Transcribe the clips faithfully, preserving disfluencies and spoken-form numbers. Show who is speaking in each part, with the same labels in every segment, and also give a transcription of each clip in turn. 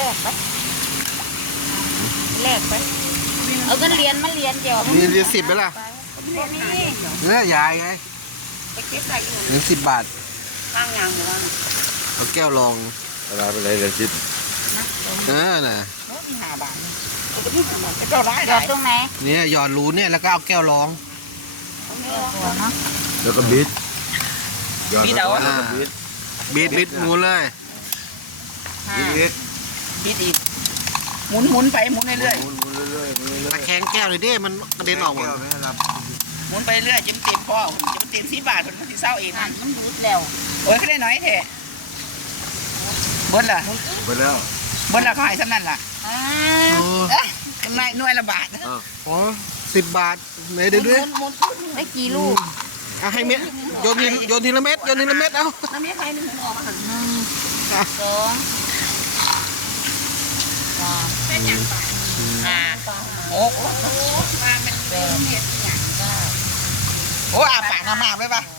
Speaker 1: ลกไปแลกไปเอาเงินเหรียญมาเหรียญเดียว
Speaker 2: นี่เรียนสิบไปล่ะ
Speaker 1: นี่
Speaker 2: เนี่ยยายไง
Speaker 1: ไปเก็บใส่อยู่
Speaker 2: เหรียญสิบบาท
Speaker 1: ข้างยางอยู่ว่าง
Speaker 2: เอาแก้วลอง
Speaker 3: เวลาไปเลยเดี๋ยวชิด
Speaker 1: นะ
Speaker 2: เออน่ะ
Speaker 1: โอ้มีห้าบาทจะก็ได้ดอกตรงไหน
Speaker 2: เนี่ยหยอดรูเนี่ยแล้วก็เอาแก้วลอง
Speaker 1: ตัวเนาะ
Speaker 3: แล้วก็บิดยอดแล้วก็บิด
Speaker 2: บีดบีดหมุนเลย
Speaker 3: บิดบิด
Speaker 1: บิดอีกหมุนหมุนไปหมุนเรื่อย
Speaker 3: หมุนหมุนเรื่อยๆหมุนเรื่อ
Speaker 2: ตะ
Speaker 3: ย
Speaker 2: แคงแก้วเลยดิมันกระเด็นออกหมด
Speaker 3: แก้วไม่ให้รับ
Speaker 1: ๆหมุนไปเรื่อยจะเต็มพ่อจะเต็มสีบาทมันที่เศร้าเองมันดูดแล้วโอ้ยเขาได้น้อยแท้เบิ้ลล่ะ
Speaker 3: ไปแล้ว
Speaker 1: เบิ้ลล่ะเขาให้สำนั่นล่ะ
Speaker 2: โอ้
Speaker 1: เอ๊ะหน่วยหน่วยละบาท
Speaker 2: โหสิบบาทไหนเดี๋ยวด้วย
Speaker 1: ได้กี่ลูก
Speaker 2: เอาให้เม็ดโยนทีโยนทีละเม็ดโยนทีละเม็ดเอา
Speaker 1: น้ำเมียใครหนึ่งออกมาหนึ่งสองสามสี่ห้าหกมาเป็นแปดโอ้อาปากมากไหมปะ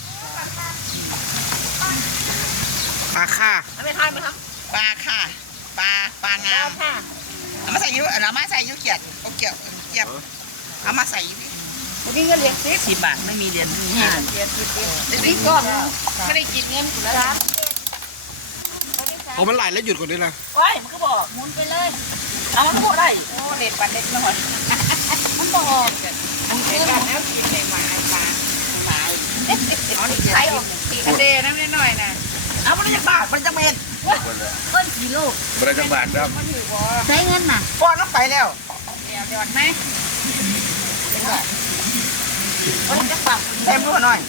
Speaker 2: ปลาค่า
Speaker 1: ไม่ทายไหมครับปลาค่ะปลาปลางามเอามาใส่ยุเอามาใส่ยุเกียดเอาเกียดเกียดเอามาใส่ยุวันนี้ก็เรียนสิสิบบาทไม่มีเรียนห้าเรียนสิบเรียนสิบก้อนไม่ได้กินเงินแล้ว
Speaker 2: โอ้มันไหลแล้วหยุดก่อนดินะ
Speaker 1: โอ้ยมันก็บอกหมุนไปเลยเอามันก็บอกได้โอ้เด็ดปันเด็ดหน่อยมันบอกอันนี้คือแล้วกินในหมาปลาหมาเอาดิใส่กระเดน้ำนิดหน่อยนะเอามันจะบาทมันจะเม็ดเพิ่นกี่ลูก
Speaker 3: บริจาคบาทครับ
Speaker 1: ใช้เงินน่ะป้อนลงไปแล้วเดี๋ยวเดี๋ยวไหมเดี๋ยวมันจะปรับเต็มรู้หน่อย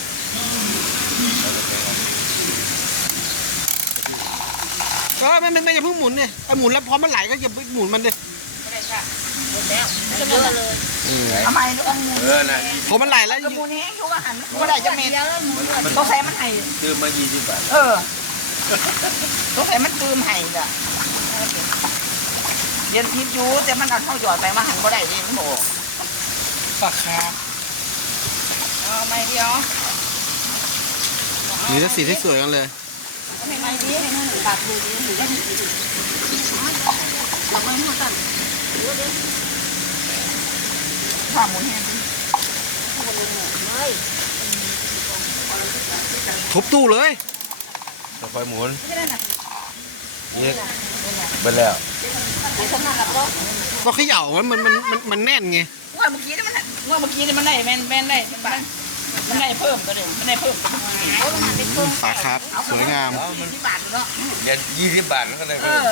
Speaker 2: ก็ไม่ไม่ไม่อย่าเพิ่งหมุนเนี่ยไอ้หมุนแล้วพอมันไหลก็อย่าไปหมุนมันดิ
Speaker 1: ทำไมลูกองุ่น
Speaker 3: เออนะ
Speaker 2: พอมันไหลแล้ว
Speaker 1: กระมูนี้ยุกอาหารก็ได้จะเม็ดต้องใส่มันไห้
Speaker 3: ซื้อมายี่สิบบาท
Speaker 1: เออต้องใส่มันตืมไห้จ้ะเรียนทิพย์ยูแต่มันเอาเท่าหยอดไปมาหันก็ได้เองโหปากคาเอาไม่เดียว
Speaker 2: นี่จะสีที่สวยกันเลย
Speaker 1: ไม่ไม่ดีให้มันปากดูดีหรือได้ดีเราไม่หัวตันข้าหมุนแห้ง
Speaker 2: ทุบตู้เลย
Speaker 3: ค่อยๆหมุนนี่ไปแล้ว
Speaker 2: ก็เขย่ามันมันมันมันมันแน่นไง
Speaker 1: ว่าเมื่อกี้นี่มันว่าเมื่อกี้นี่มันได้แมนแมนได้มันได้เพิ่มตัวเดียวมันได้เพิ่ม
Speaker 2: ปลาครับสวยงาม
Speaker 1: ที่บาทเนาะ
Speaker 3: เดี๋ยวยี่สิบบาทก็ได้
Speaker 1: เออ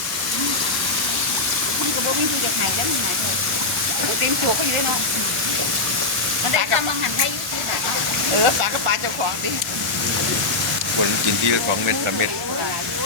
Speaker 1: มันก็บ่มีที่จะหายแล้วมันหายเลยเต็มตัวก็อยู่ได้เนาะมันได้กำลังหันให้ยุ่งเออปลากระปลาเจ้าของดิ
Speaker 3: คนกินทีละสองเม็ดสามเม็ด
Speaker 1: เ